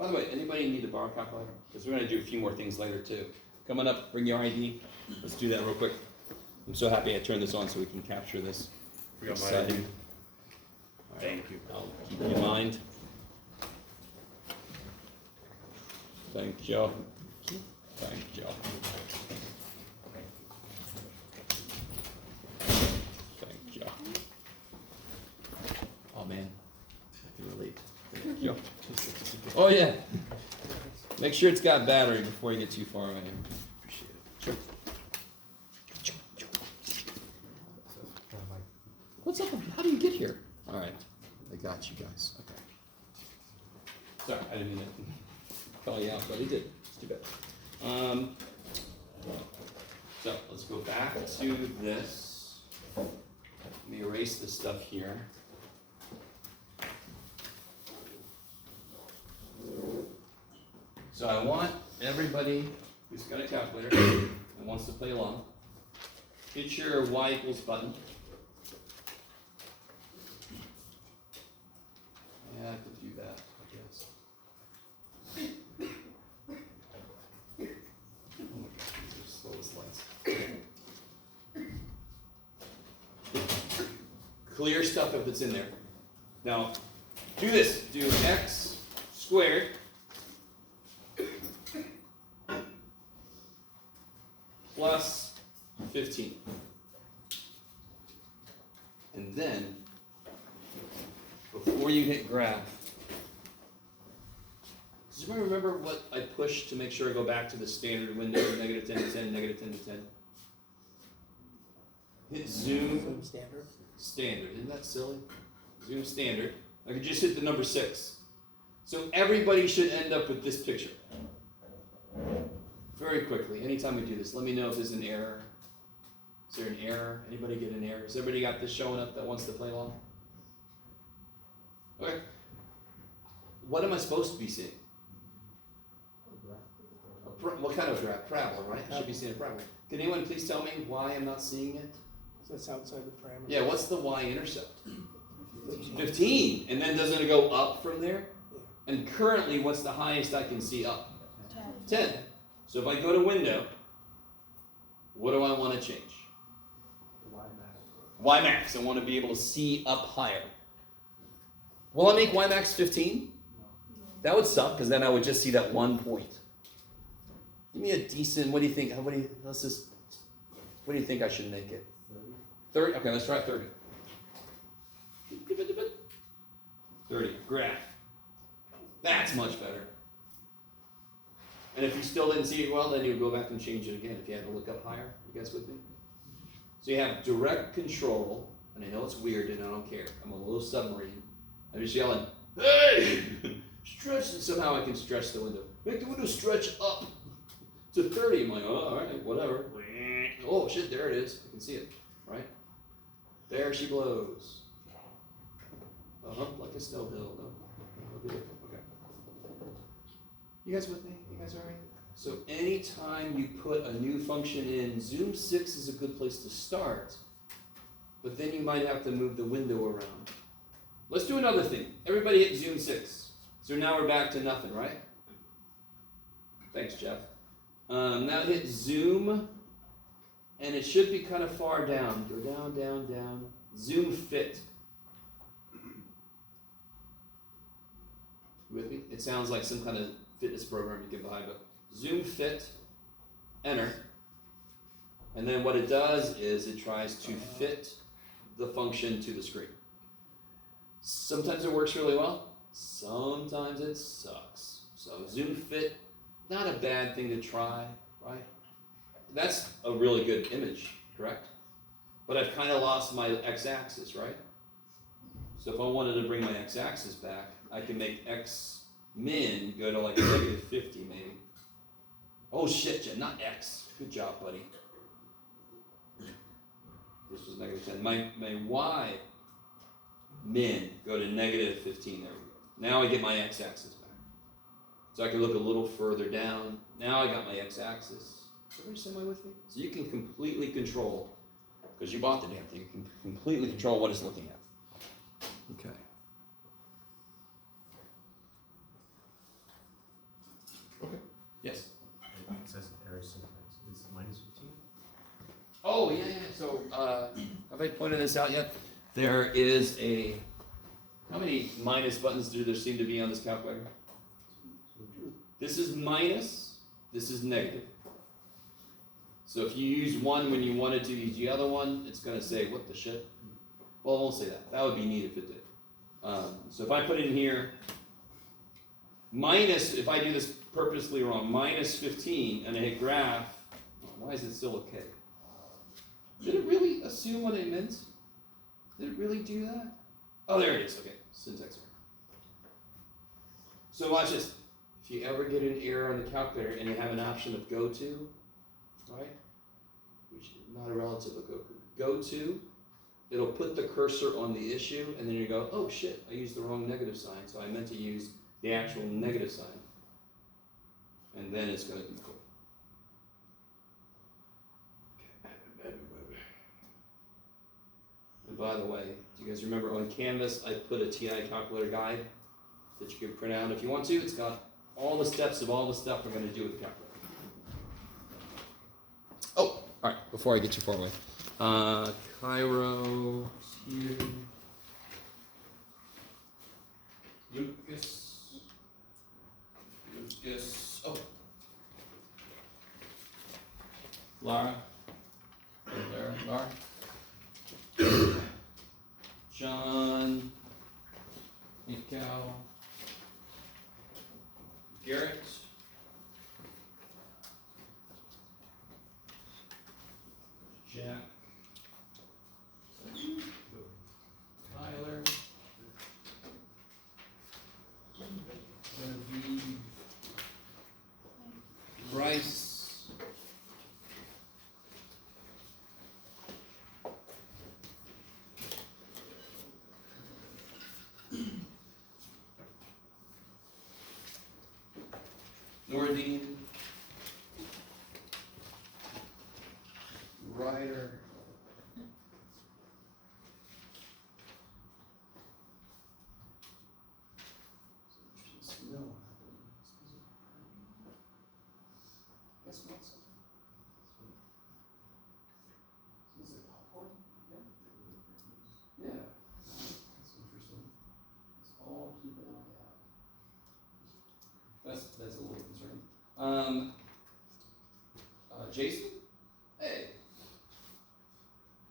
By the way, anybody need to borrow a calculator? Because we're going to do a few more things later too. Coming up, bring your ID. Let's do that real quick. I'm so happy I turned this on so we can capture this. Forgot my ID. Thank you. I'll keep it in mind. Thank you. Thank you. Thank you. Oh man, I can relate. Thank you. Oh yeah. Make sure it's got battery before you get too far away. Appreciate it. Sure. What's up? How do you get here? All right, I got you guys. Okay. Sorry, I didn't mean to call you out, but he did. It's too bad. So let's go back to this. Let me erase this stuff here. So I want everybody who's got a calculator and wants to play along, hit your y equals button. Yeah, I could do that, I guess. Oh my gosh, these are slow as lights. Clear stuff if it's in there. Now, do this. Do x squared plus 15. And then, before you hit graph, does anybody remember what I pushed to make sure I go back to the standard window, negative 10 to 10, negative 10 to 10? Hit zoom Standard. standard. Isn't that silly? Zoom standard. I could just hit the number 6. So everybody should end up with this picture. Very quickly, anytime we do this, let me know if there's an error. Is there an error? Anybody get an error? Has everybody got this showing up that wants to play along? Okay. What am I supposed to be seeing? What kind of graph? Parabola, right? I should be seeing a parabola. Can anyone please tell me why I'm not seeing it? So it's outside the parameter. Yeah, what's the y-intercept? 15. And then doesn't it go up from there? And currently, what's the highest I can see up? 10. So if I go to window, what do I want to change? Y max. I want to be able to see up higher. Will I make Y max 15? That would suck, because then I would just see that 1 point. Give me a decent, what do you think? What do you think I should make it? 30? Okay, let's try 30. 30. Graph. That's much better. And if you still didn't see it well, then you go back and change it again if you had to look up higher. You guys with me? So you have direct control, and I know it's weird and I don't care. I'm a little submarine. I'm just yelling, hey! Stretch, and somehow I can stretch the window. Make the window stretch up to 30. I'm like, oh, all right, whatever. Oh shit, there it is. I can see it, right? There she blows. Like a snow hill. No. Okay. You guys with me? You guys all right? So anytime you put a new function in, Zoom 6 is a good place to start, but then you might have to move the window around. Let's do another thing. Everybody hit Zoom 6. So now we're back to nothing, right? Thanks, Jeff. Now hit Zoom, and it should be kind of far down. Go down, down, down. Zoom Fit. You with me? It sounds like some kind of fitness program you get behind, but Zoom Fit, enter, and then what it does is it tries to fit the function to the screen. Sometimes it works really well, sometimes it sucks. So Zoom Fit, not a bad thing to try, right? That's a really good image, correct? But I've kind of lost my x-axis, right? So if I wanted to bring my x-axis back, I can make x min go to like negative 50 maybe. Oh shit, Jen, not x. Good job, buddy. This was negative 10. My y min go to negative 15. There we go. Now I get my x-axis back. So I can look a little further down. Now I got my x-axis. Everybody semi with me? So you can completely control, because you bought the damn thing, you can completely control what it's looking at. Okay. have I pointed this out yet? There is a, how many minus buttons do there seem to be on this calculator? This is minus, this is negative. So if you use one when you wanted to use the other one, it's going to say, what the shit? Well, it won't say that. That would be neat if it did. So if I put in here, minus, if I do this purposely wrong, minus 15, and I hit graph, why is it still okay? Did it really assume what I meant? Did it really do that? Oh, there it is. Okay, syntax error. So watch this. If you ever get an error on the calculator and you have an option of go to, right? Which is not a relative of go to, it'll put the cursor on the issue, and then you go, oh shit, I used the wrong negative sign, so I meant to use the actual negative sign. And then it's going to equal. And by the way, do you guys remember on Canvas, I put a TI calculator guide that you can print out if you want to. It's got all the steps of all the stuff we're going to do with the calculator. Oh, all right, before I get too far away. Cairo, here. Lucas, oh. Lara, there, Lara. John, Mikau, Garrett, Jack, Tyler, Genevieve, Bryce, Nordine, Ryder, That's a little concerning. Jason? Hey.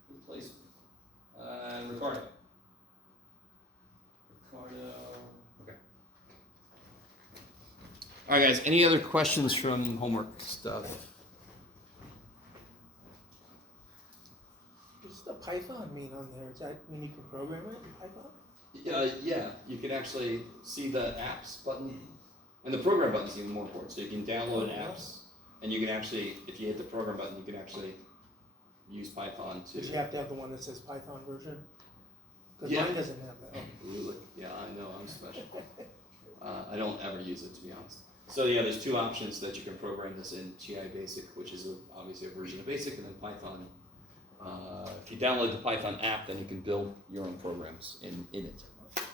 Good place. Ricardo. Okay. Alright guys, any other questions from homework stuff? What's the Python mean on there? Does that mean you can program it in Python? Yeah, you can actually see the apps button. And the program button is even more important. So you can download apps, and you can actually, if you hit the program button, you can actually use Python to. But you have to have the one that says Python version? Because Yeah. mine doesn't have that. Absolutely. Yeah, I know, I'm special. I don't ever use it, to be honest. So yeah, there's two options that you can program this in: TI Basic, which is obviously a version of Basic, and then Python. If you download the Python app, then you can build your own programs in it.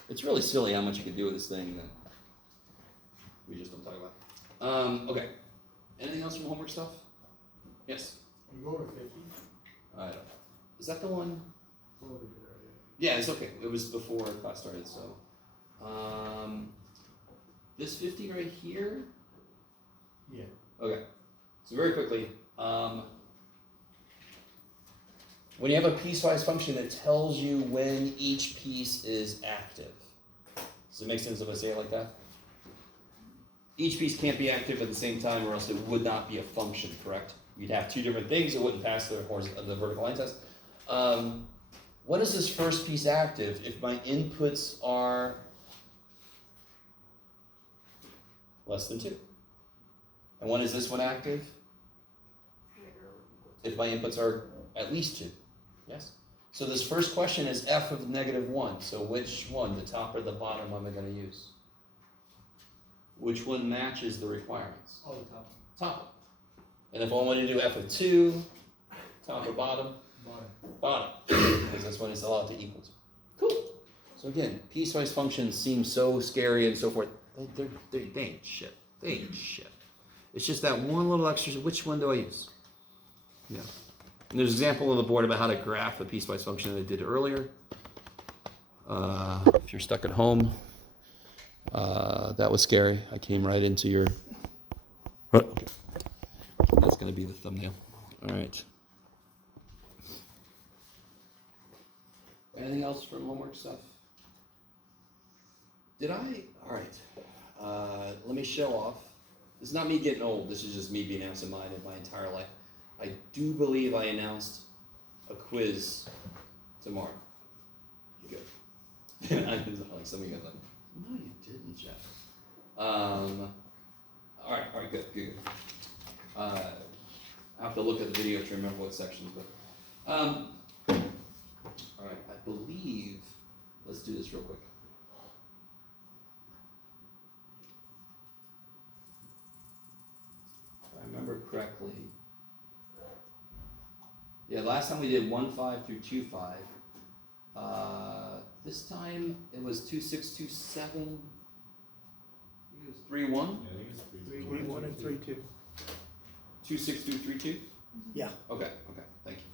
It's really silly how much you can do with this thing that we just don't talk about. Okay. Anything else from homework stuff? Yes. You go to 50? I don't know. Is that the one? Yeah, it's okay. It was before class started, so. This 50 right here? Yeah. Okay. So very quickly, when you have a piecewise function that tells you when each piece is active. Does it make sense if I say it like that? Each piece can't be active at the same time or else it would not be a function, correct? You'd have two different things, it wouldn't pass the vertical line test. When is this first piece active? If my inputs are less than 2. And when is this one active? If my inputs are at least 2. Yes? So this first question is f of -1. So which one, the top or the bottom, am I going to use? Which one matches the requirements? Oh, the top. Top. And if I want to do f of 2, top or bottom? Bottom. Because that's when it's allowed to equal to. Cool. So again, piecewise functions seem so scary and so forth. They ain't shit. They ain't shit. It's just that one little extra, which one do I use? Yeah. And there's an example on the board about how to graph a piecewise function that I did earlier. If you're stuck at home, that was scary. I came right into your... Okay. That's going to be the thumbnail. All right. Anything else from homework stuff? Did I? All right. Let me show off. This is not me getting old. This is just me being absent-minded my entire life. I do believe I announced a quiz tomorrow. Good. Like some of you guys are like, no, you didn't, Jeff. All right, good. I have to look at the video to remember what sections, but all right. I believe. Let's do this real quick. If I remember correctly. Yeah, last time we did 1.5 through 2.5. This time it was 2.6, 2.7. I think it was 3.1. Yeah, I think it's 3-1 and 3-2. 2.6 through 3.2. Yeah. Okay, thank you.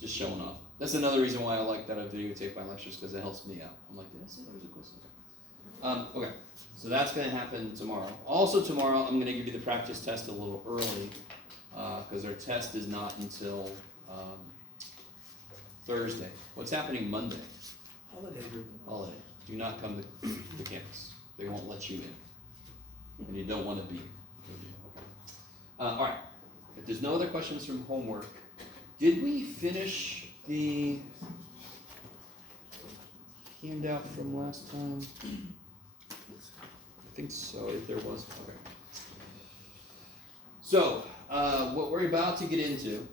Just showing off. That's another reason why I like that I videotape my lectures, because it helps me out. I'm like, did I say there was a quiz? Okay, so that's going to happen tomorrow. Also tomorrow, I'm going to give you the practice test a little early, because our test is not until Thursday. What's happening Monday? Holiday. Do not come to campus. They won't let you in, and you don't want to be. Okay. All right. If there's no other questions from homework, did we finish the handout from last time? I think so, if there was. Okay. So, what we're about to get into,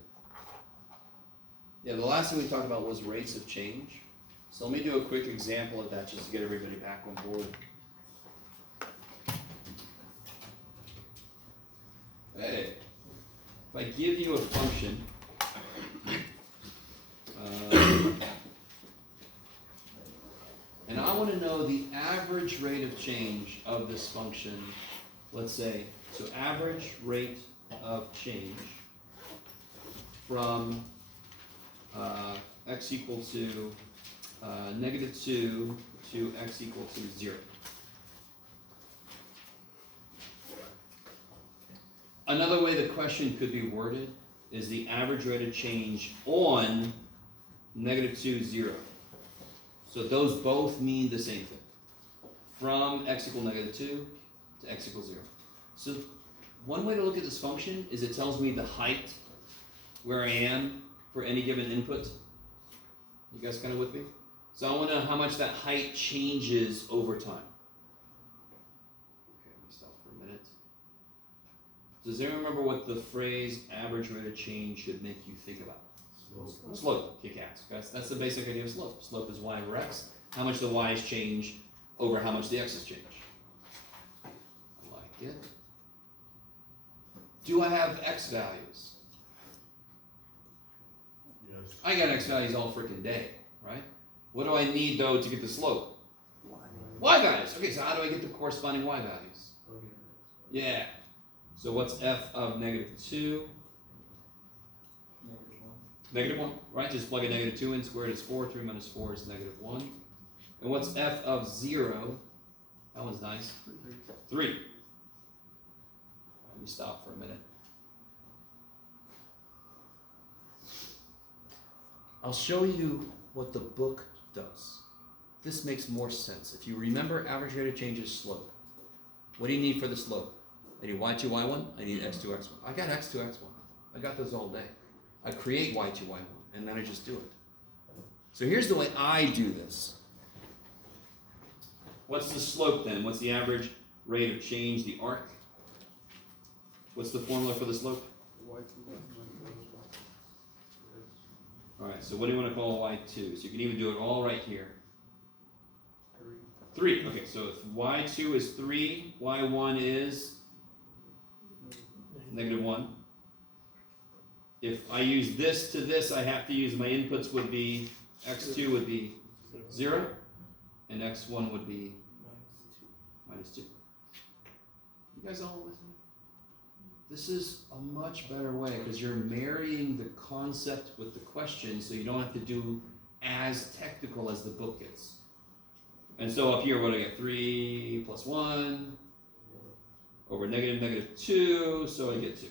the last thing we talked about was rates of change. So let me do a quick example of that just to get everybody back on board. Hey, if I give you a function, and I want to know the average rate of change of this function, let's say, so average rate of change from x equal to -2 to x equal to 0. Another way the question could be worded is the average rate of change on -2, 0. So those both mean the same thing. From x equal -2 to x equals 0. So one way to look at this function is it tells me the height where I am for any given input. You guys kind of with me? So I want to know how much that height changes over time. Okay, let me stop for a minute. Does anyone remember what the phrase average rate of change should make you think about? Slope, kick ass. That's the basic idea of slope. Slope is y over x. How much the y's change over how much the x's change. I like it. Do I have x values? Yes. I got x values all freaking day, right? What do I need though to get the slope? Y values. Okay, so how do I get the corresponding y values? Yeah. So what's f of -2? -1, right? Just plug a -2 in, square root is 4, 3 minus 4 is -1. And what's f of 0? That one's nice. 3. Let me stop for a minute. I'll show you what the book does. This makes more sense. If you remember average rate of change is slope. What do you need for the slope? I need y2, y1. I need x2, x1. I got x2, x1. I got those all day. I create y2, y1, and then I just do it. So here's the way I do this. What's the slope then? What's the average rate of change, the arc? What's the formula for the slope? All right, so what do you want to call y2? So you can even do it all right here. 3. Okay, so if y2 is 3, y1 is -1. If I use this to this, I have to use my inputs would be x2 would be 0, and x1 would be -2. You guys all with me? This is a much better way because you're marrying the concept with the question, so you don't have to do as technical as the book gets. And so up here, what do I get? 3 plus 1 over negative 2, so I get 2.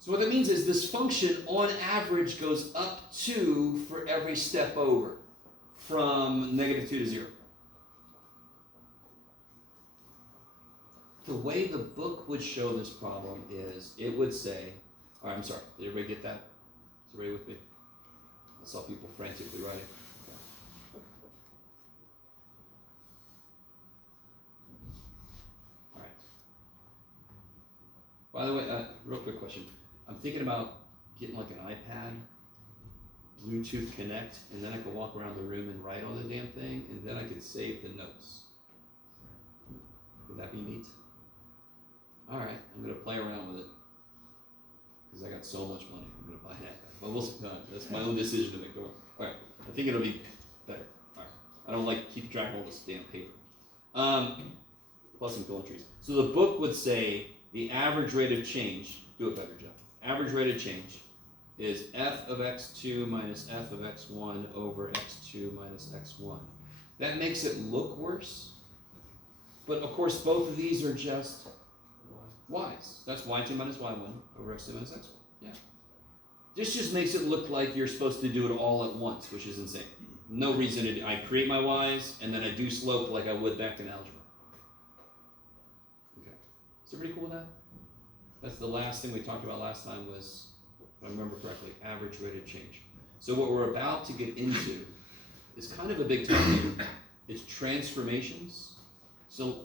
So what that means is this function, on average, goes up 2 for every step over from negative 2 to 0. The way the book would show this problem is it would say, all right, I'm sorry, did everybody get that? Is everybody with me? I saw people frantically writing. Okay. All right. By the way, real quick question. I'm thinking about getting like an iPad, Bluetooth Connect, and then I could walk around the room and write on the damn thing, and then I could save the notes. Would that be neat? All right, I'm gonna play around with it because I got so much money. I'm gonna buy an iPad. But we'll see. That's my own decision to make. All right, I think it'll be better. All right, I don't like keep track of all this damn paper. Plus some trees. So the book would say the average rate of change. Do it better, Jeff. Average rate of change is f of x2 minus f of x1 over x2 minus x1. That makes it look worse, but of course both of these are just y's. That's y2 minus y1 over x2 minus x1. Yeah. This just makes it look like you're supposed to do it all at once, which is insane. No reason to do. I create my y's and then I do slope like I would back in algebra. Okay. Is everybody cool with that? That's the last thing we talked about last time was, if I remember correctly, average rate of change. So what we're about to get into is kind of a big topic. It's transformations. So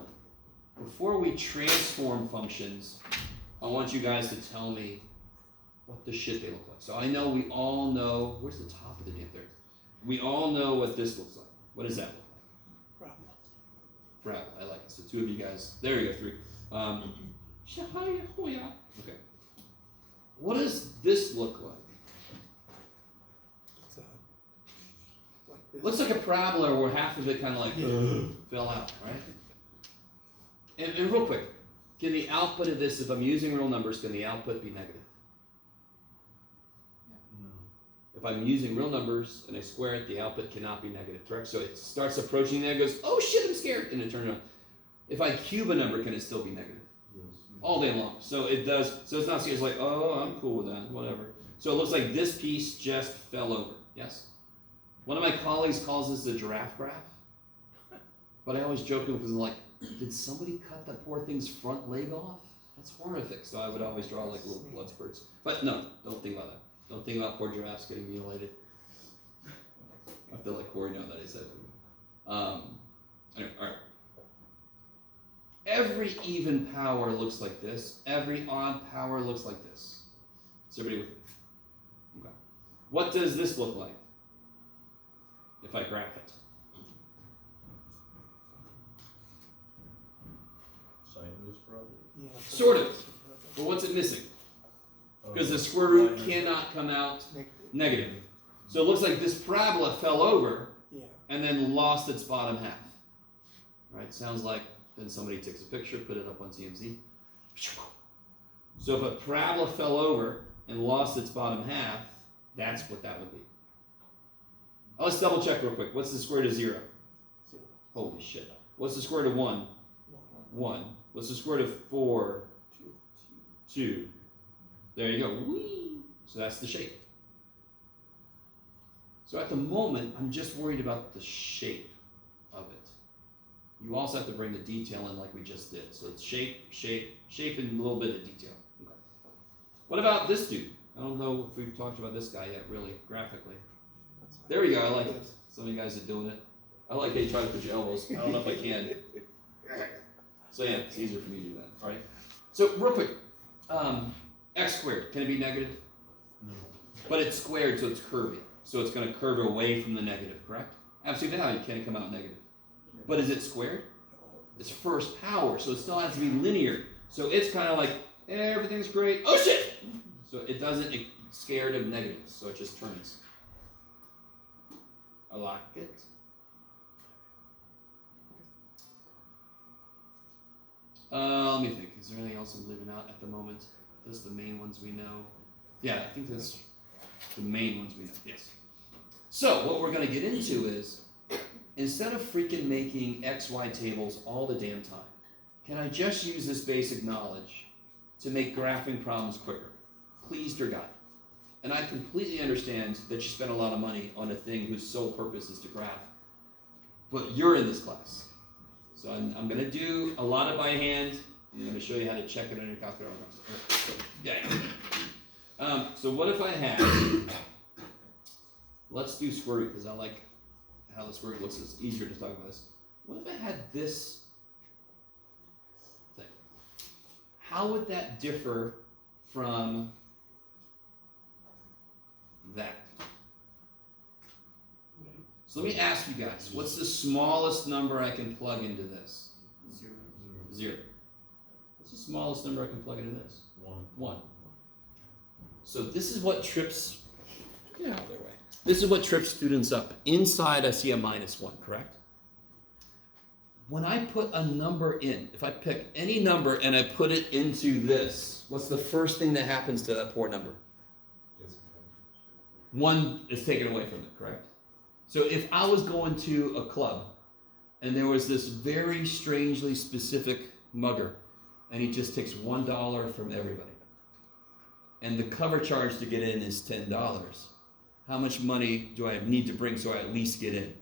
before we transform functions, I want you guys to tell me what the shit they look like. So I know we all know, where's the top of the damn thing? We all know what this looks like. What does that look like? Parabola. I like it. So two of you guys, there you go, 3. Okay. What does this look like? It's like this. Looks like a parabola where half of it kind of like fell out, right? And real quick, can the output of this, if I'm using real numbers, can the output be negative? No. If I'm using real numbers and I square it, the output cannot be negative, correct? So it starts approaching there, goes, oh shit, I'm scared, and it turns around. If I cube a number, can it still be negative? Yes. All day long. So it does, so it's not scared, it's like, oh, I'm cool with that, whatever. So it looks like this piece just fell over, yes? One of my colleagues calls this the giraffe graph. But I always joke because I'm like, did somebody cut that poor thing's front leg off? That's horrific. So I would always draw like little blood spurts. But no, don't think about that. Don't think about poor giraffes getting mutilated. I feel like Corey now that I said it. Anyway, all right. Every even power looks like this. Every odd power looks like this. Is everybody with me? Okay. What does this look like if I graph it? Sideways probably. Yeah. Sort of. But what's it missing? Because the square root cannot come out negative. So it looks like this parabola fell over Yeah. and then lost its bottom half. Right? Sounds like then somebody takes a picture, put it up on TMZ. So if a parabola fell over and lost its bottom half, that's what that would be. Oh, let's double check real quick. What's the square root of 0? 0. Holy shit. What's the square root of 1? 1. 1. What's the square root of 4? 2. 2. There you go. Whee! So that's the shape. So at the moment, I'm just worried about the shape of it. You also have to bring the detail in like we just did. So it's shape, and a little bit of detail. Okay. What about this dude? I don't know if we've talked about this guy yet, really, graphically. There we go. I like it. Some of you guys are doing it. I like how you try to put your elbows. I don't know if I can. So yeah, it's easier for me to do that. All right. So real quick, x squared, can it be negative? No. But it's squared, so it's curving. So it's going to curve away from the negative, correct? Absolute value can't come out negative. But is it squared? It's first power, so it still has to be linear. So it's kind of like, everything's great. Oh shit! So it doesn't, it's scared of negatives, so it just turns. I like it. Let me think. Is there anything else I'm leaving out at the moment? Those are the main ones we know. Yeah, I think that's the main ones we know. Yes. So what we're going to get into is, instead of freaking making XY tables all the damn time, can I just use this basic knowledge to make graphing problems quicker? Please, dear God. And I completely understand that you spend a lot of money on a thing whose sole purpose is to graph. But you're in this class. So I'm going to do a lot of by hand. I'm going to show you how to check it on your calculator. Yeah. So what if I had, let's do square root, because I like how the square root looks. It's easier to talk about this. What if I had this thing? How would that differ from that? So let me ask you guys, what's the smallest number I can plug into this? 0. What's the smallest number I can plug into this? 1. So this is what trips, get out of their way. This is what trips students up. Inside I see a -1, correct? When I put a number in, if I pick any number and I put it into this, what's the first thing that happens to that poor number? 1 is taken away from it, correct? So if I was going to a club and there was this very strangely specific mugger and he just takes $1 from everybody and the cover charge to get in is $10, how much money do I need to bring so I at least get in?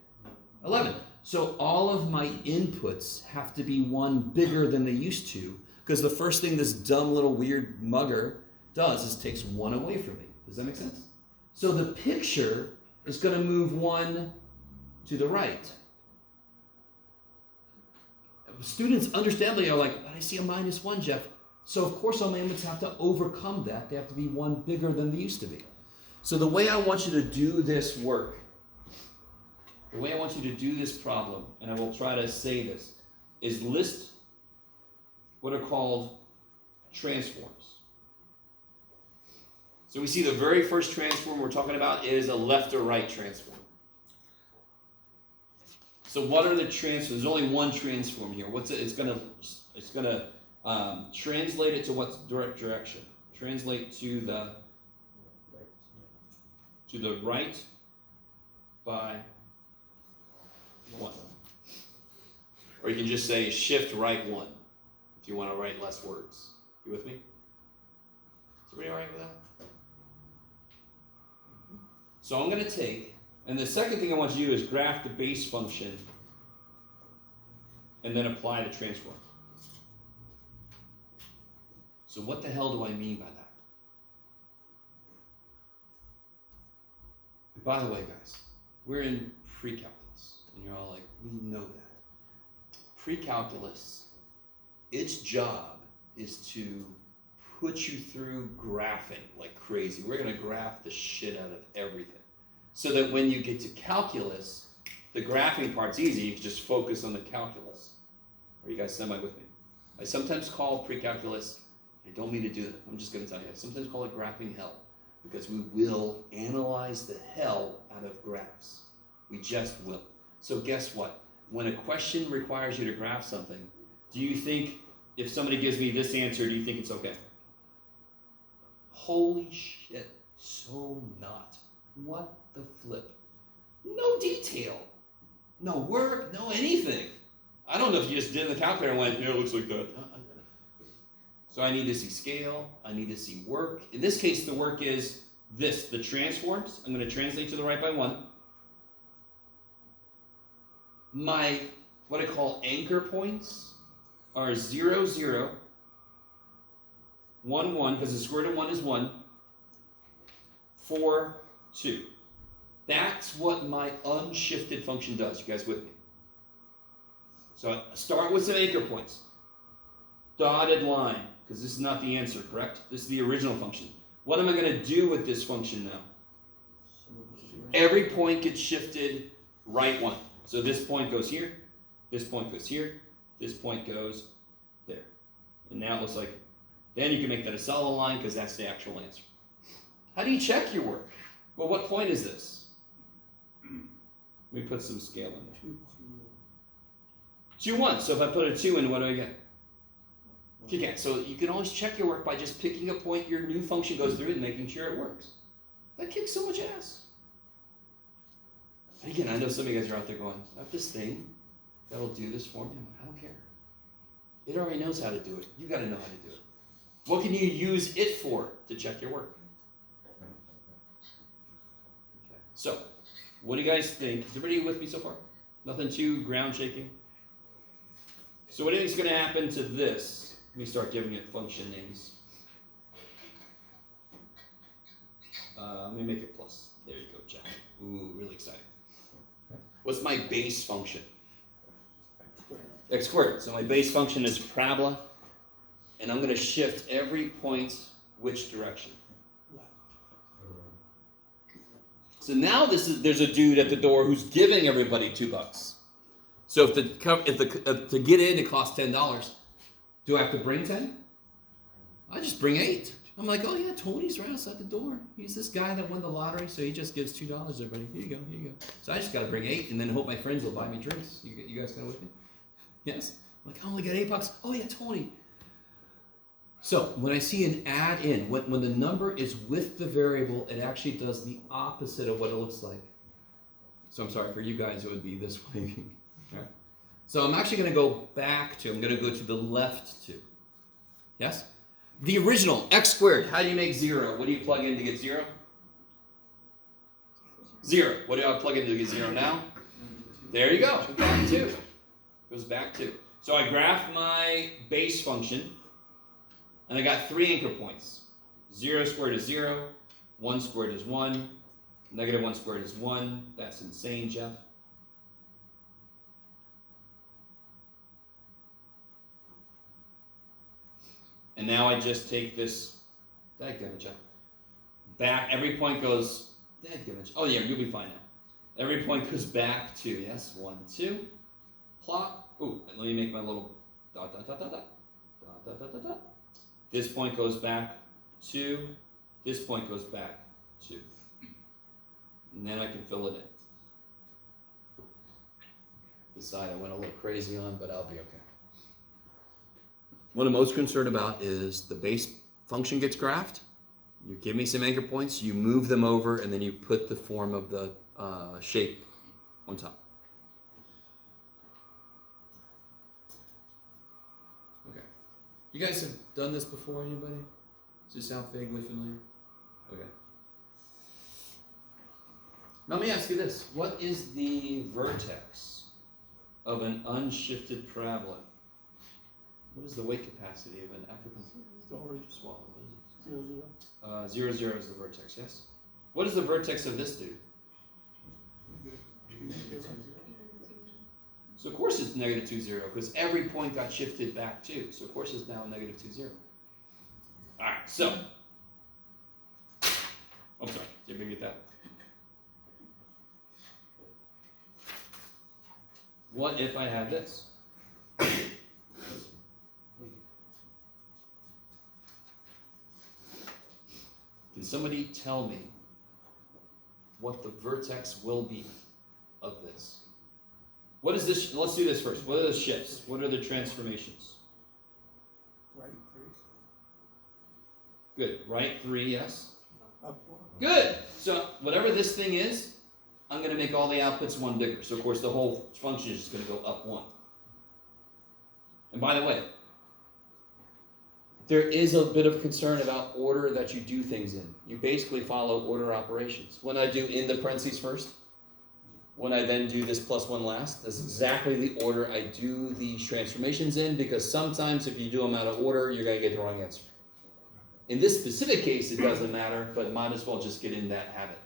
11. So all of my inputs have to be 1 bigger than they used to, because the first thing this dumb little weird mugger does is takes 1 away from me. Does that make sense? So the picture is going to move 1 to the right. Students understandably are like, but I see a -1, Jeff. So of course all my inputs have to overcome that. They have to be 1 bigger than they used to be. So the way I want you to do this work, the way I want you to do this problem, and I will try to say this, is list what are called transforms. So we see the very first transform we're talking about is a left or right transform. So what are the transforms? There's only one transform here. What's it? It's gonna translate it to what direction? Translate to the right by 1. Or you can just say shift right 1 if you want to write less words. You with me? Is everybody all right with that? So I'm going to take, and the second thing I want you to do is graph the base function and then apply the transform. So what the hell do I mean by that? And by the way, guys, we're in pre-calculus, and you're all like, we know that. Pre-calculus, its job is to put you through graphing like crazy. We're going to graph the shit out of everything. So that when you get to calculus, the graphing part's easy. You can just focus on the calculus. Are you guys semi with me? I sometimes call pre-calculus, I don't mean to do that. I'm just going to tell you. I sometimes call it graphing hell, because we will analyze the hell out of graphs. We just will. So guess what? When a question requires you to graph something, do you think if somebody gives me this answer, do you think it's okay? Holy shit, so not. What the flip? No detail. No work, no anything. I don't know if you just did the calculator and went, yeah, it looks like that. So I need to see scale, I need to see work. In this case, the work is this, the transforms. I'm going to translate to the right by 1. My, what I call anchor points are 0, 0, 1, 1, because the square root of 1 is 1, 4, 2. That's what my unshifted function does. You guys with me? So I start with some anchor points. Dotted line, because this is not the answer, correct? This is the original function. What am I going to do with this function now? Every point gets shifted right 1. So this point goes here, this point goes here, this point goes there. And now it looks like, then you can make that a solid line because that's the actual answer. How do you check your work? Well, what point is this? Let me put some scale in there. 2, 1. So if I put a 2 in, what do I get? You can't. So you can always check your work by just picking a point your new function goes through and making sure it works. That kicks so much ass. And again, I know some of you guys are out there going, I have this thing that'll do this for me. I don't care. It already knows how to do it. You got to know how to do it. What can you use it for to check your work? Okay. So, what do you guys think? Is everybody with me so far? Nothing too ground shaking? So what do you think is going to happen to this? Let me start giving it function names. Let me make it plus. There you go, Jack. Ooh, really exciting. What's my base function? X squared. So my base function is parabola, and I'm going to shift every point which direction? So now there's a dude at the door who's giving everybody $2. So if to get in it costs $10, do I have to bring 10? I just bring 8. I'm like, oh yeah, Tony's right outside the door. He's this guy that won the lottery, so he just gives $2 to everybody. Here you go. So I just got to bring 8, and then hope my friends will buy me drinks. You guys kind of with me? Yes? I'm like, I only got $8. Oh yeah, Tony. So when I see an add in, when the number is with the variable, it actually does the opposite of what it looks like. So I'm sorry, for you guys, it would be this way. Okay. So I'm actually going to go back to, I'm going to go to the left 2. Yes? The original, x squared, how do you make 0? What do you plug in to get 0? 0. What do I plug in to get 0 now? There you go, back 2. Goes back 2. So I graph my base function, and I got 3 anchor points. 0 squared is 0, 1 squared is 1, negative 1 squared is 1. That's insane, Jeff. And now I just take this, dadgummit, Jeff, back. Every point goes, dadgummit. Oh yeah, you'll be fine now. Every point goes back to, yes, 1, 2, plot. Ooh, let me make my little dot, dot, dot, dot, dot, dot, dot, dot, dot, dot. This point goes back 2. This point goes back 2. And then I can fill it in. This side I went a little crazy on, but I'll be okay. What I'm most concerned about is the base function gets graphed. You give me some anchor points, you move them over, and then you put the form of the shape on top. Okay. You guys have done this before, anybody? Does this sound vaguely familiar? Okay. Now let me ask you this. What is the vertex of an unshifted parabola? What is the weight capacity of an African swallow? What is it? 0, 0 is the vertex, yes? What is the vertex of this dude? So of course it's negative 2, 0, because every point got shifted back 2. So of course it's now negative 2, 0. Alright, so. I'm sorry, did you get that? What if I have this? Can somebody tell me what the vertex will be of this? What is this? Let's do this first. What are the shifts? What are the transformations? Right 3. Good. Right 3, yes. Up 1. Good. So whatever this thing is, I'm going to make all the outputs 1 bigger. So of course the whole function is just going to go up 1. And by the way, there is a bit of concern about order that you do things in. You basically follow order operations. When I do in the parentheses first, when I then do this plus 1 last, that's exactly the order I do these transformations in, because sometimes if you do them out of order, you're going to get the wrong answer. In this specific case, it doesn't matter, but might as well just get in that habit.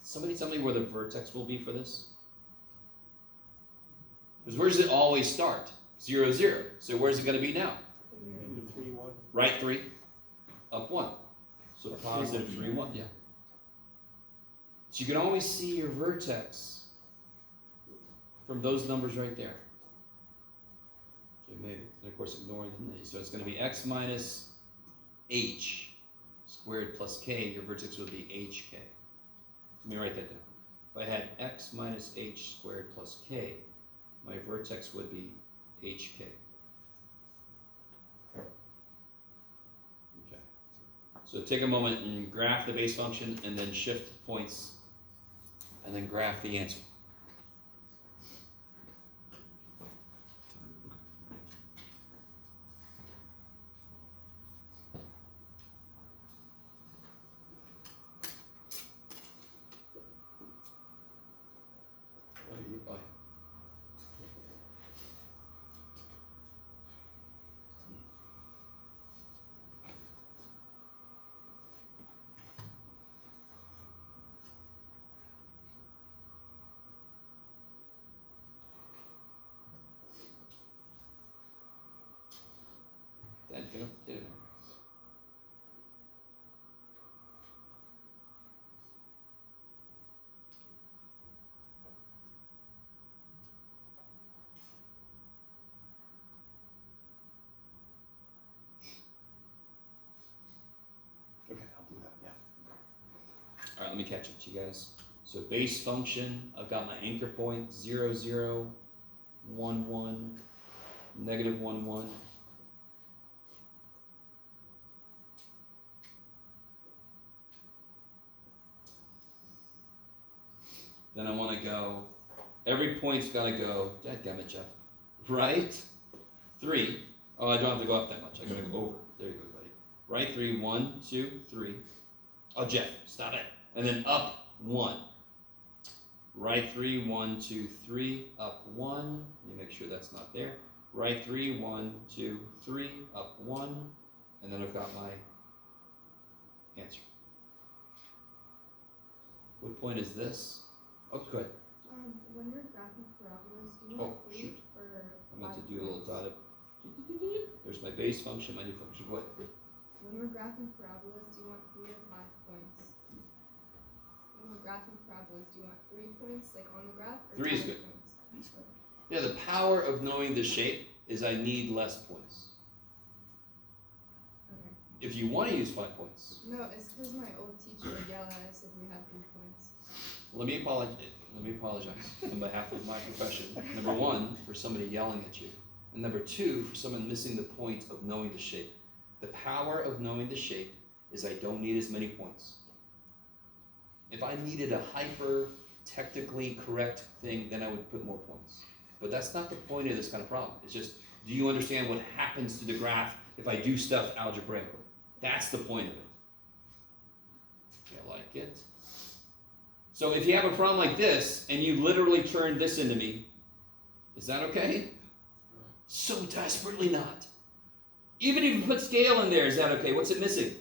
Somebody tell me where the vertex will be for this? Because where does it always start? 0, 0. So where's it going to be now? Negative 3, 1. Right 3, up 1. So positive 3, 1, yeah. So you can always see your vertex from those numbers right there. Okay, maybe. And of course ignoring the these. So it's going to be x minus h squared plus k. Your vertex would be hk. Let me write that down. If I had x minus h squared plus k, my vertex would be hk. So take a moment and graph the base function and then shift points and then graph the answer. Oh, yeah. That go, did it. Okay, I'll do that, yeah. All right, let me catch up to you guys. So base function, I've got my anchor point, 0, 0, 1, 1, negative 1, 1. Then I want to go, every point's got to go, dadgummit, Jeff, right 3. Oh, I don't have to go up that much. I got to go over. There you go, buddy. Right 3, 1, 2, 3. Oh, Jeff, stop it. And then up 1. Right 3, 1, 2, 3, up 1. Let me make sure that's not there. Right 3, 1, 2, 3, up 1. And then I've got my answer. What point is this? Oh, good. When you're graphing parabolas, do you want Oh, 3 shoot. or I meant to 5 do a little points? dotted. There's my base function, my new function. What? When we're graphing parabolas, do you want 3 or 5 points? When we're graphing parabolas, do you want 3 points, like on the graph, or 3 is 5 good. points? Yeah, the power of knowing the shape is I need less points. Okay. If you want to use 5 points, No, it's because my old teacher would yell at us if we had 3 points. let me apologize on behalf of my profession. Number 1, for somebody yelling at you. And number 2, for someone missing the point of knowing the shape. The power of knowing the shape is I don't need as many points. If I needed a hyper technically correct thing, then I would put more points. But that's not the point of this kind of problem. It's just, do you understand what happens to the graph if I do stuff algebraically? That's the point of it. You like it? So if you have a problem like this, and you literally turn this into me, is that okay? So desperately not. Even if you put scale in there, is that okay? What's it missing?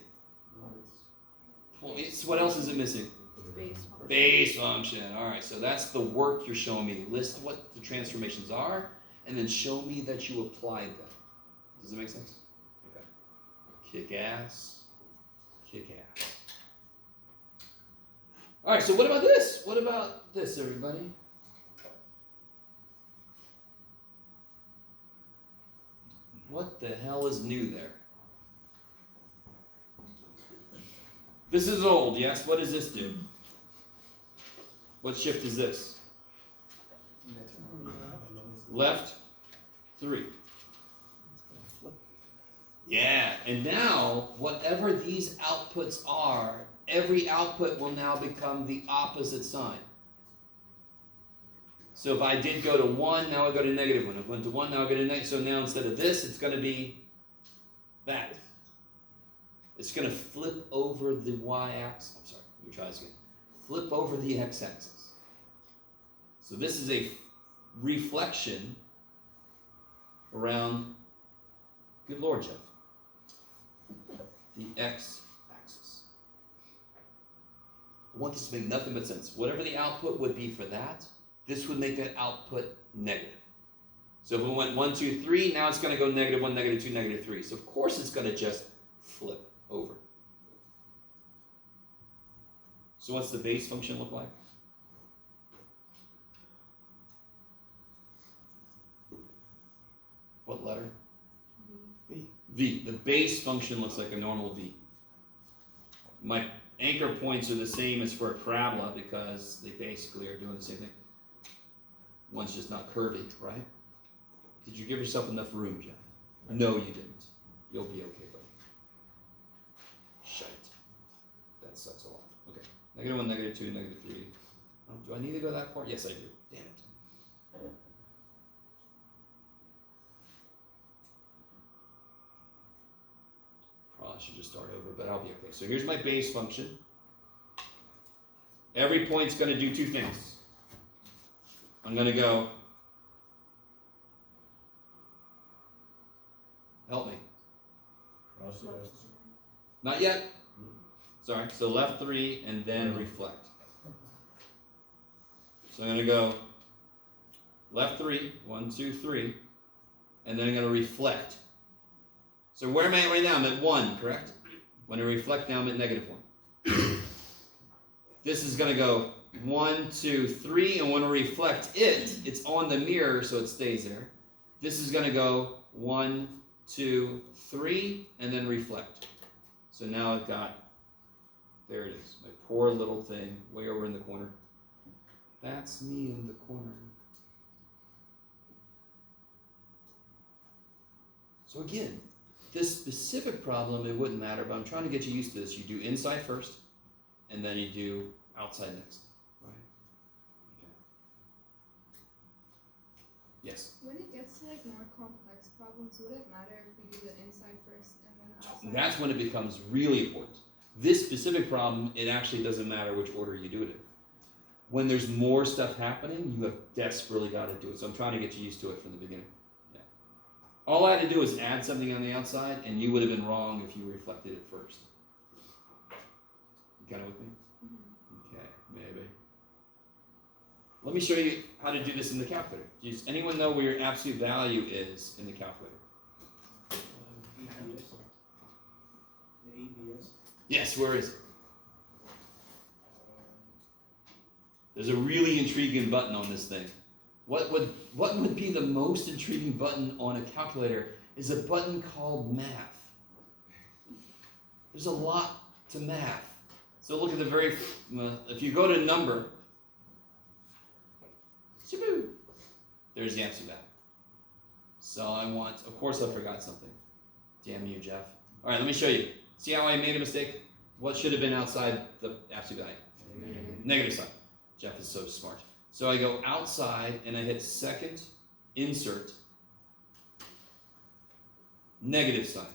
Points. What else is it missing? Base. Base function. All right, so that's the work you're showing me. List what the transformations are, and then show me that you applied them. Does that make sense? Okay. Kick ass. Kick ass. All right, so what about this? What about this, everybody? What the hell is new there? This is old, yes? What does this do? What shift is this? Left 3. Yeah, and now, whatever these outputs are, every output will now become the opposite sign. So if I did go to 1, now I go to -1. If I went to 1, now I go to negative. So now instead of this, it's going to be that. It's going to flip over the y-axis. I'm sorry, let me try this again. Flip over the x-axis. So this is a reflection around, good Lord, Jeff, the x-axis. I want this to make nothing but sense. Whatever the output would be for that, this would make that output negative. So if we went 1, 2, 3, now it's going to go -1, -2, -3. So of course it's going to just flip over. So what's the base function look like? What letter? V. V. The base function looks like a normal V. My anchor points are the same as for a parabola because they basically are doing the same thing. One's just not curvy, right? Did you give yourself enough room, Jeff? No, you didn't. You'll be okay, buddy. Shite. set so long. Okay, -1, -2, -3. Oh, do I need to go that far? Yes, I do. Damn it. Probably should just start over, but I'll be okay. So here's my base function. Every point's going to do two things. I'm going to go, help me. Cross it out. Not yet. Sorry. So left 3 and then reflect. So I'm going to go left 3, 1, 2, 3, and then I'm going to reflect. So where am I at right now? I'm at 1, correct? When I reflect now, I'm at -1. This is going to go 1, 2, 3, and when I reflect it's on the mirror, so it stays there. This is going to go 1, 2, 3, and then reflect. So now I've got, there it is, my poor little thing, way over in the corner. That's me in the corner. So again, this specific problem, it wouldn't matter, but I'm trying to get you used to this. You do inside first, and then you do outside next, right? Okay. Yes? When it gets to like more complex problems, would it matter if we do the inside first and then outside? That's when it becomes really important. This specific problem, it actually doesn't matter which order you do it in. When there's more stuff happening, you have desperately got to do it. So I'm trying to get you used to it from the beginning. Yeah. All I had to do was add something on the outside, and you would have been wrong if you reflected it first. You kind of with me? Mm-hmm. Okay, maybe. Let me show you how to do this in the calculator. Does anyone know where your absolute value is in the calculator? ABS. The ABS. Yes, where is it? There's a really intriguing button on this thing. What would be the most intriguing button on a calculator is a button called math. There's a lot to math. So look at the very, if you go to number, there's the absolute value. So I want, of course I forgot something. Damn you, Jeff. All right, let me show you. See how I made a mistake? What should have been outside the absolute value? Negative sign. Jeff is so smart. So I go outside and I hit second, insert, negative sign.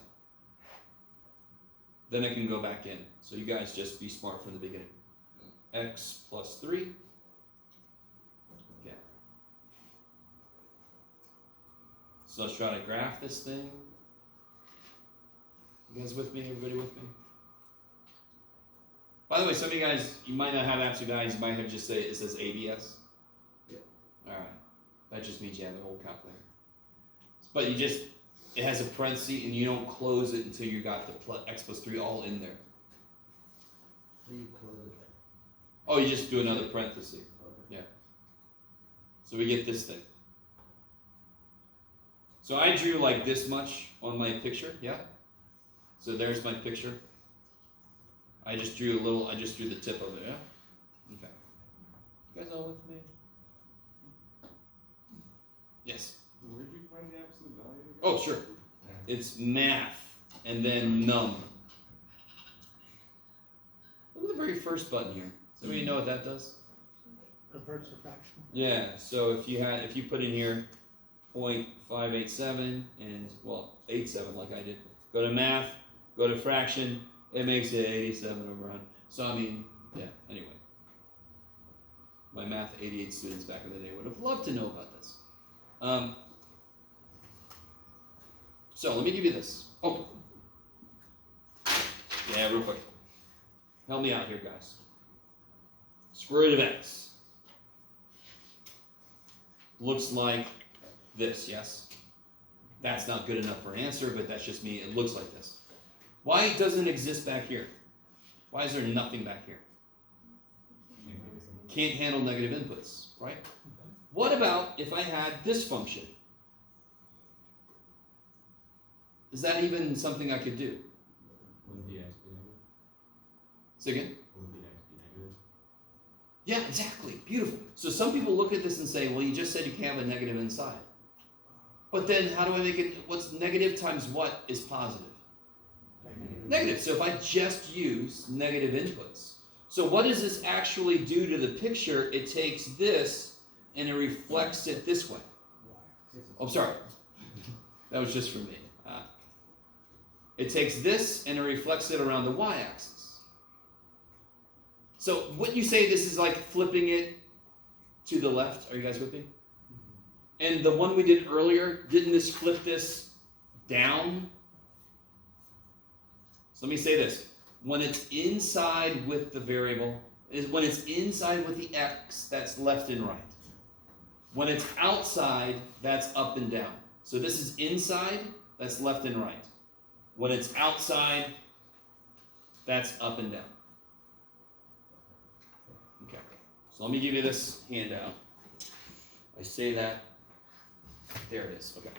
Then I can go back in. So you guys just be smart from the beginning. X plus 3. Okay. So let's try to graph this thing. You guys with me? Everybody with me? By the way, some of you guys, you might not have absolute values. You might have just say it says ABS. Yeah. All right. That just means you have the whole calculator. But you just, it has a parenthesis and you don't close it until you got the x plus 3 all in there. You close it. Oh, you just do another parenthesis. Okay. So we get this thing. So I drew like this much on my picture, yeah? So there's my picture. I just drew the tip of it, yeah? Okay. You guys all with me? Yes? Where did you find the absolute value again? Oh, sure. It's math and then num. Look at the very first button here. Somebody know what that does? Converts a fraction. Yeah, so if you put in here 0.587 and, well, 87 like I did, go to math, go to fraction, it makes it 87 over 100. So I mean, yeah, anyway. My math 88 students back in the day would have loved to know about this. So let me give you this. Oh. Yeah, real quick. Help me out here, guys. Square root of x looks like this, yes? That's not good enough for an answer, but that's just me. It looks like this. Why doesn't it exist back here? Why is there nothing back here? Can't handle negative inputs, right? What about if I had this function? Is that even something I could do? Wouldn't the x be negative? Say again? Wouldn't the x be negative? Yeah, exactly. Beautiful. So some people look at this and say, well, you just said you can't have a negative inside. But then how do I make it, what's negative times what is positive? Negative Negative. So if I just use negative inputs. So what does this actually do to the picture? It takes this and it reflects it this way. Oh, sorry. That was just for me. It takes this and it reflects it around the y-axis. So wouldn't you say this is like flipping it to the left? Are you guys with me? And the one we did earlier, didn't this flip this down? So let me say this. When it's inside with the variable, when it's inside with the x, that's left and right. When it's outside, that's up and down. So this is inside, that's left and right. When it's outside, that's up and down. Okay, so let me give you this handout. I say that, there it is, okay.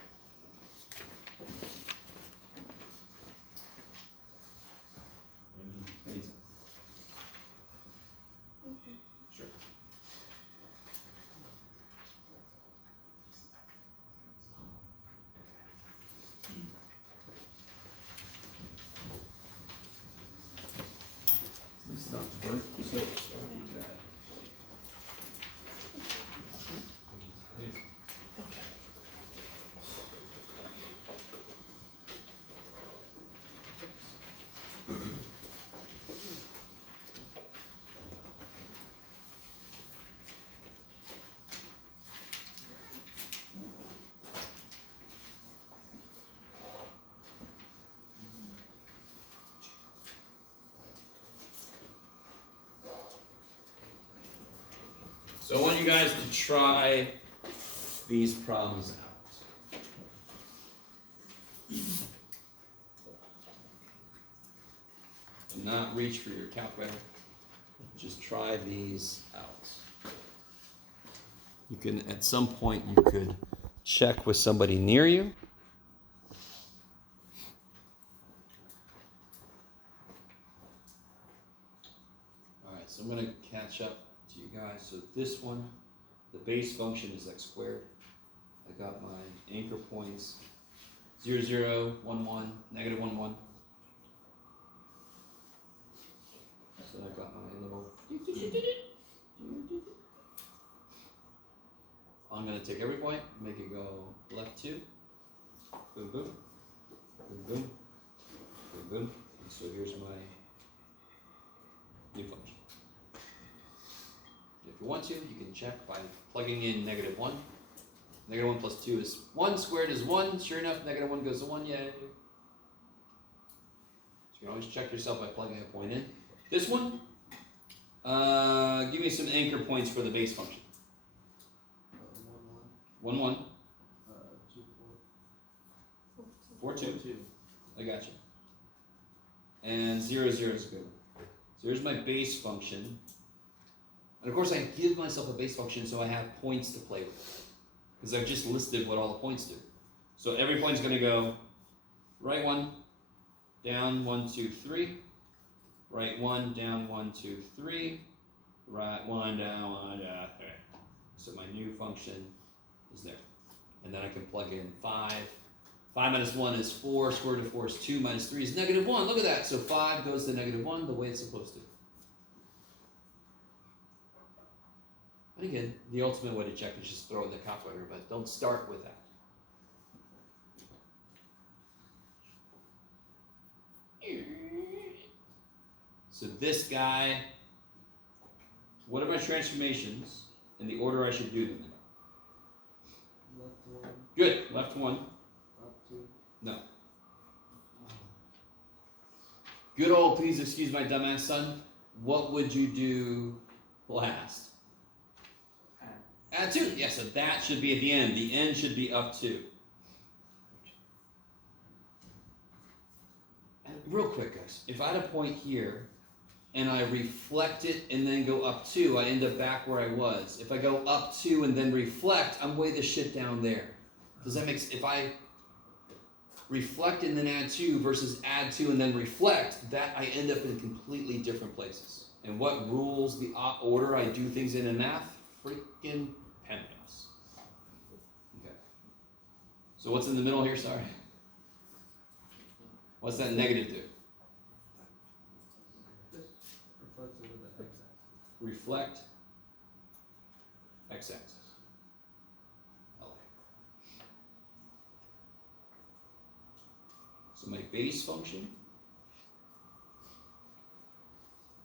Anytime. Sure. It's not burnt, so it's already bad. So I want you guys to try these problems out. Do not reach for your calculator. Just try these out. You can, at some point, you could check with somebody near you. All right, so I'm going to catch up to you guys. So this one, the base function is x squared. I got my anchor points 0, 0, 1, 1, negative 1, 1. So I got my little. I'm going to take every point, make it go left 2. Boom, boom. Boom, boom. Boom, boom. And so here's my new function. If you want to, you can check by plugging in negative 1. Negative 1 plus 2 is 1, squared is 1. Sure enough, negative 1 goes to 1, yay. So you can always check yourself by plugging a point in. This one, give me some anchor points for the base function. 1, 1. 2, 4, 2. I got you. And 0, 0 is good. So here's my base function. And of course I give myself a base function so I have points to play with. Because I've just listed what all the points do. So every point's going to go right 1, down 1, 2, 3. Right 1, down 1, 2, 3. Right 1, down 1, down 3. So my new function is there. And then I can plug in 5. 5 minus 1 is 4. Square root of 4 is 2. Minus 3 is negative 1. Look at that. So 5 goes to negative 1 the way it's supposed to. And again, the ultimate way to check is just throw it in the calculator, but don't start with that. So this guy, what are my transformations in the order I should do them in? Left 1, Good, left 1. up 2. No. Good old, please excuse my dumbass son. What would you do last? Add 2. Yeah, so that should be at the end. The end should be up 2. And real quick, guys. If I had a point here, and I reflect it and then go up 2, I end up back where I was. If I go up 2 and then reflect, I'm way the shit down there. Does that make sense? If I reflect and then add 2 versus add 2 and then reflect, that I end up in completely different places. And what rules the order I do things in math? Freaking PEMDAS. Okay. So what's in the middle here? Sorry. What's that negative do? reflect x-axis. Okay. So my base function,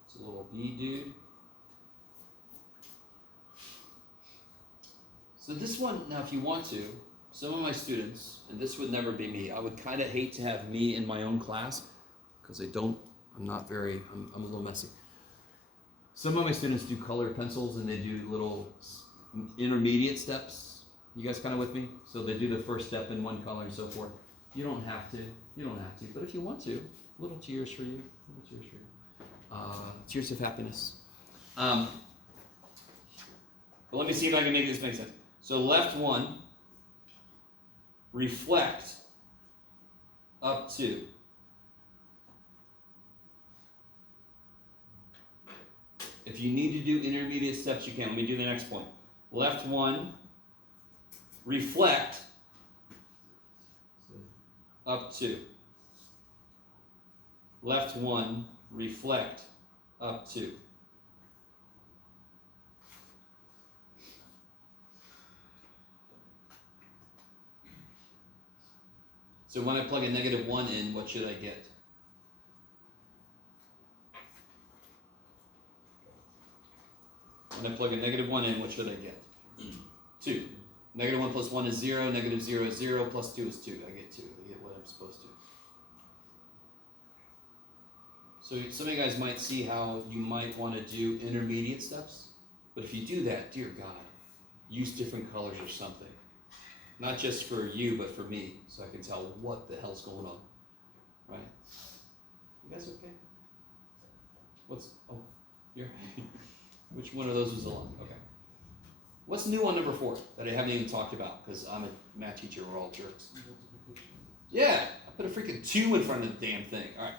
it's a little b dude. So this one, now if you want to, some of my students, and this would never be me, I would kind of hate to have me in my own class, because I'm a little messy. Some of my students do colored pencils and they do little intermediate steps. You guys kind of with me? So they do the first step in one color and so forth. You don't have to, but if you want to, little tears for you, tears of happiness. But let me see if I can make this make sense. So left one, reflect up to. If you need to do intermediate steps, you can. Let me do the next point. Left one, reflect up to. Left one, reflect up to. So when I plug a -1 in, what should I get? When I plug a -1 in, what should I get? 2. -1 plus 1 is 0, -0 is 0, plus 2 is 2. I get 2. I get what I'm supposed to. So some of you guys might see how you might want to do intermediate steps. But if you do that, dear God, use different colors or something. Not just for you, but for me, so I can tell what the hell's going on. Right? You guys okay? You're which one of those was the long? Okay. What's new on number 4 that I haven't even talked about? Because I'm a math teacher, we're all jerks. Yeah, I put a freaking 2 in front of the damn thing. All right.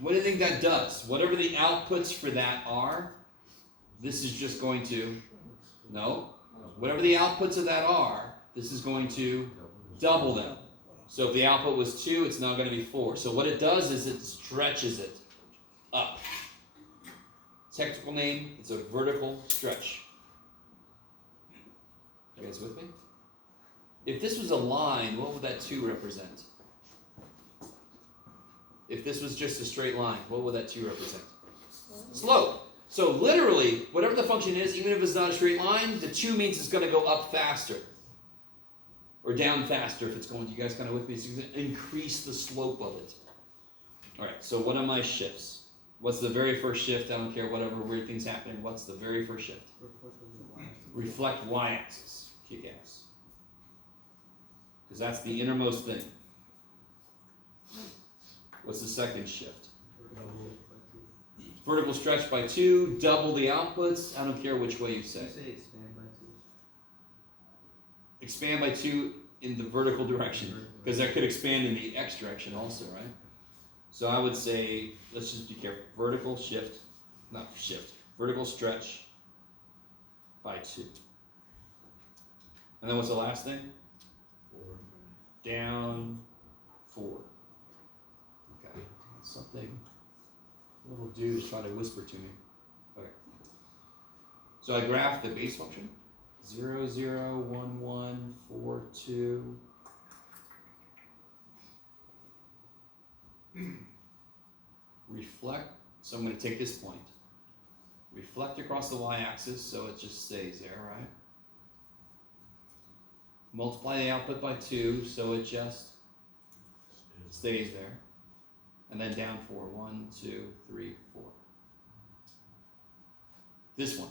What do you think that does? Whatever the outputs for that are, this is just going to, no. Whatever the outputs of that are, this is going to double them. So if the output was 2, it's now going to be 4. So what it does is it stretches it up. Technical name, it's a vertical stretch. You guys with me? If this was a line, what would that 2 represent? If this was just a straight line, what would that 2 represent? Slope. So literally, whatever the function is, even if it's not a straight line, the 2 means it's going to go up faster. Or down faster if it's going, you guys kind of with me? It's going to increase the slope of it. All right, so what are my shifts? What's the very first shift? I don't care, whatever weird thing's happening. What's the very first shift? Reflect y-axis. Kick ass. Because that's the innermost thing. What's the second shift? Vertical stretch by 2, double the outputs. I don't care which way you say. You say expand by 2. Expand by 2 in the vertical direction. Because that could expand in the x direction also, right? So I would say, let's just be careful. Vertical stretch by 2. And then what's the last thing? 4. Down 4. Okay. Something. A little dude is trying to whisper to me. Okay. So I graph the base function. 0, 0, 1, 1, 4, 2. Reflect. So I'm going to take this point. Reflect across the y-axis so it just stays there, right? Multiply the output by 2 so it just stays there. And then down 4. 1, 2, 3, 4. This one.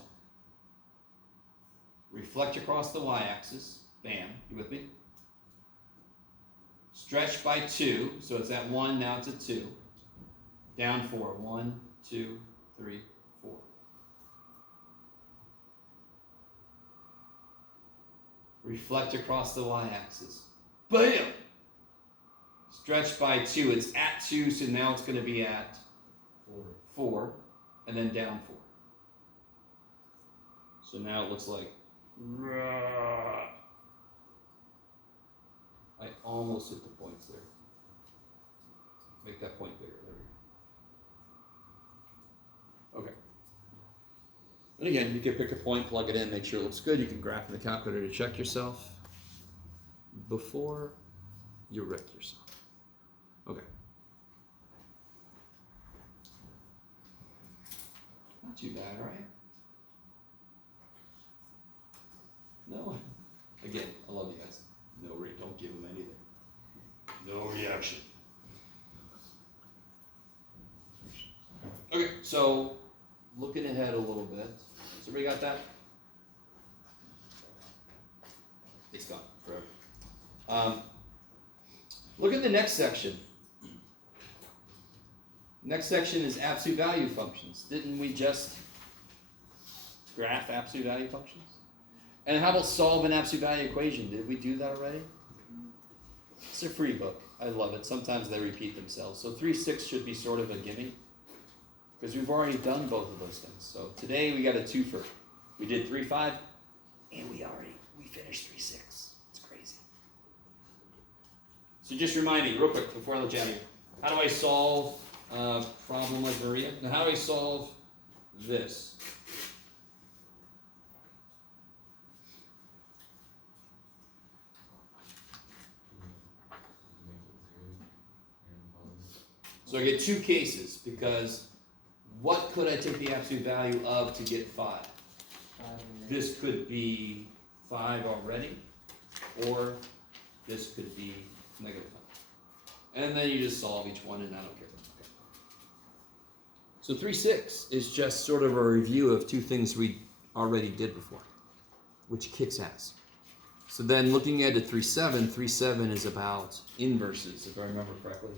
Reflect across the y-axis. Bam. You with me? Stretch by 2. So it's at 1, now it's at 2. Down 4. 1, 2, 3, 4. Reflect across the y-axis. Bam! Stretch by 2. It's at 2, so now it's going to be at 4. And then down 4. So now it looks like... I almost hit the points there. Make that point bigger. There we go. Okay. And again, you can pick a point, plug it in, make sure it looks good. You can graph in the calculator to check yourself before you wreck yourself. Okay. Not too bad, right? No. Again, I love you guys. No rate, don't give them anything. No reaction. Okay, so looking ahead a little bit. Has everybody got that? It's gone forever. Look at the next section. Next section is absolute value functions. Didn't we just graph absolute value functions? And how about solve an absolute value equation? Did we do that already? It's a free book. I love it. Sometimes they repeat themselves. So 3-6 should be sort of a gimme, because we've already done both of those things. So today we got a twofer. We did 3-5, and we finished 3-6. It's crazy. So just reminding, real quick, before I let you out of here, how do I solve a problem like Maria? Now, how do I solve this? So I get two cases, because what could I take the absolute value of to get 5? This could be 5 already, or this could be -5. And then you just solve each one, and I don't care. Okay. So 3-6 is just sort of a review of two things we already did before, which kicks ass. So then looking at 3-7, 3-7 is about inverses, if I remember correctly.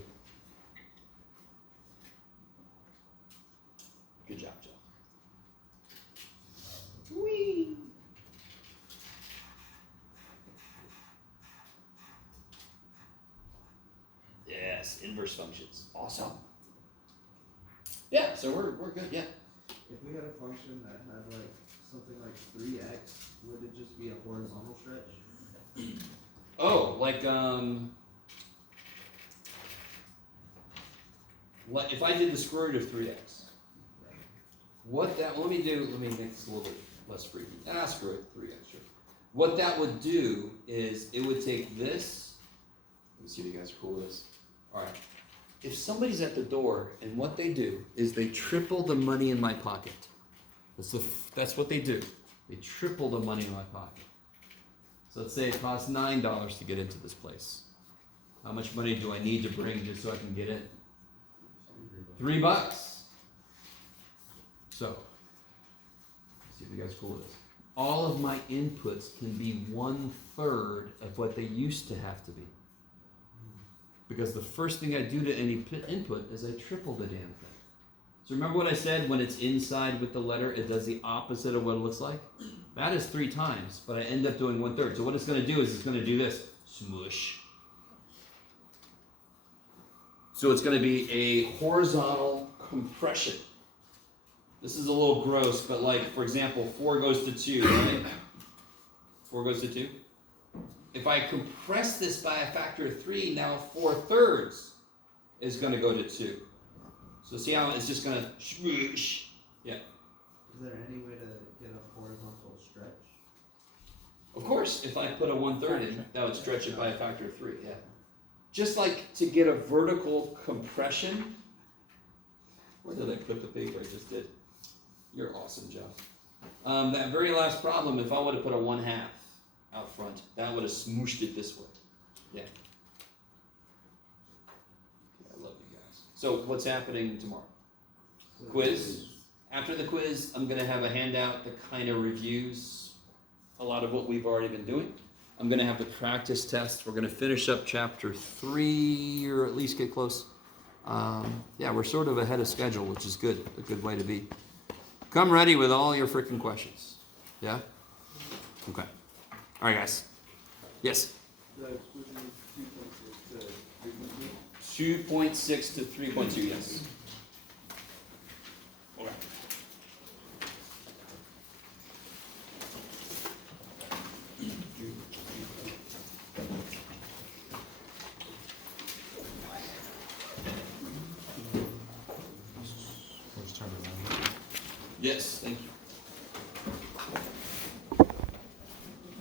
Good job, Joe. Whee! Yes, inverse functions. Awesome. Yeah, so we're good, yeah. If we had a function that had like something like 3x, would it just be a horizontal stretch? Oh, like if I did the square root of 3x, let me make this a little bit less freaky. Screw it, 3x, sure. What that would do is it would take this, let me see if you guys are cool with this. Alright, if somebody's at the door and what they do is they triple the money in my pocket. That's what they do. They triple the money in my pocket. So let's say it costs $9 to get into this place. How much money do I need to bring just so I can get in? $3. So, let's see if you guys are cool with this. All of my inputs can be 1/3 of what they used to have to be. Because the first thing I do to any input is I triple the damn thing. So remember what I said, when it's inside with the letter, it does the opposite of what it looks like? That is 3 times, but I end up doing 1/3. So what it's going to do is it's going to do this. Smoosh. So it's going to be a horizontal compression. This is a little gross, but like, for example, 4 goes to 2, right? 4 goes to 2. If I compress this by a factor of 3, now 4/3 is going to go to 2. So see how it's just going to swoosh? Yeah. Is there any way to get a horizontal stretch? Of course, if I put a 1/3 in, that would stretch it by a factor of 3, yeah. Just like to get a vertical compression. Where did I put the paper I just did? You're awesome, Jeff. That very last problem, if I would have put a 1/2 out front, that would have smooshed it this way. Yeah. I love you guys. So what's happening tomorrow? Quiz. After the quiz, I'm going to have a handout that kind of reviews a lot of what we've already been doing. I'm going to have the practice test. We're going to finish up chapter 3, or at least get close. Yeah, we're sort of ahead of schedule, which is good. A good way to be. Come ready with all your freaking questions. Yeah? Okay. All right, guys. Yes? 2.6 to 3.2, yes. Okay. Yes, thank you.